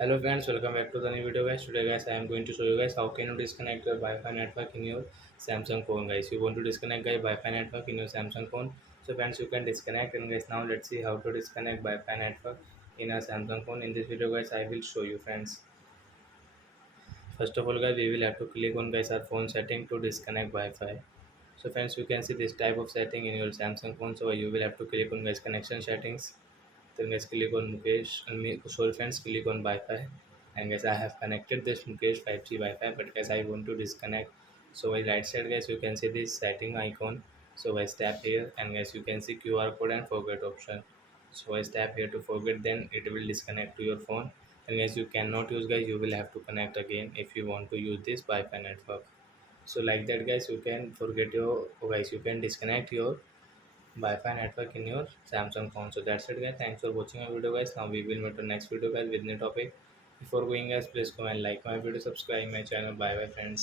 Hello friends, welcome back to the new video guys. Today guys I am going to show you guys how can you disconnect your Wi-Fi network in your Samsung phone guys. You want to disconnect guys Wi-Fi network in your Samsung phone. So friends you can disconnect, and guys now let's see how to disconnect Wi-Fi network in a Samsung phone. In this video guys I will show you friends. First of all guys we will have to click on guys our phone setting to disconnect Wi-Fi. So friends you can see this type of setting in your Samsung phone. So you will have to click on guys connection settings. Then guys click on Mukesh and sorry friends, click on Wi-Fi. And guys I have connected this Mukesh 5G Wi-Fi, but guys I want to disconnect. So on right side guys you can see this setting icon. So guys tap here, and guys you can see QR code and forget option. So guys tap here to forget, then it will disconnect to your phone. And guys you cannot use guys, you will have to connect again if you want to use this Wi-Fi network. So like that guys you can forget your guys, you can disconnect your Wi-Fi network in your Samsung phone. So that's it guys. Thanks for watching our video guys. Now we will meet the next video guys with new topic. Before going guys, please go and like my video, subscribe my channel. Bye bye friends.